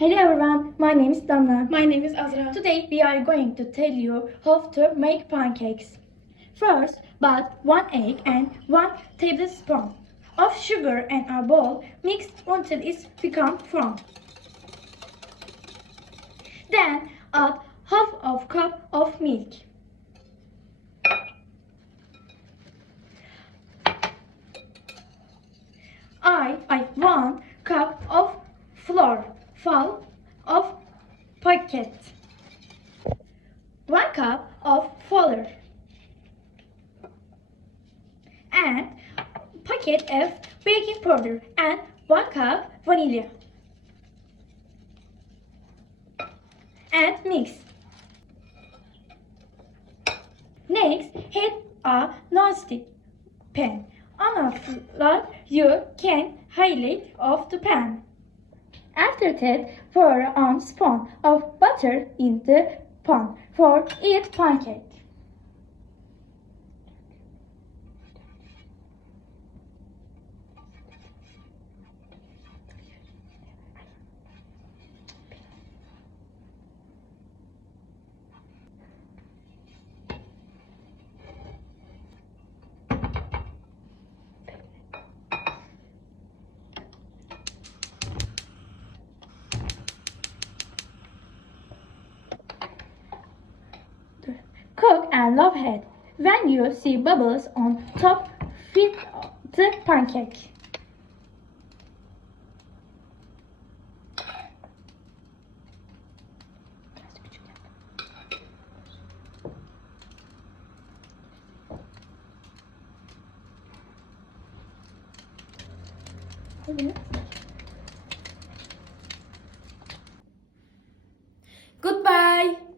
Hello everyone, my name is Damla. My name is Azra. Today we are going to tell you how to make pancakes. First, put one egg and one tablespoon of sugar in a bowl mixed until it becomes firm. Then add half of cup of milk. I I one cup of flour, full of packet. One cup of flour and packet of baking powder and one cup vanilla. And mix. Next, heat a non-stick pan. On a floor, you can highlight of the pan. After that, pour a spoon of butter in the pan for each pancake. Love it. When you see bubbles on top, fit the pancake. Goodbye.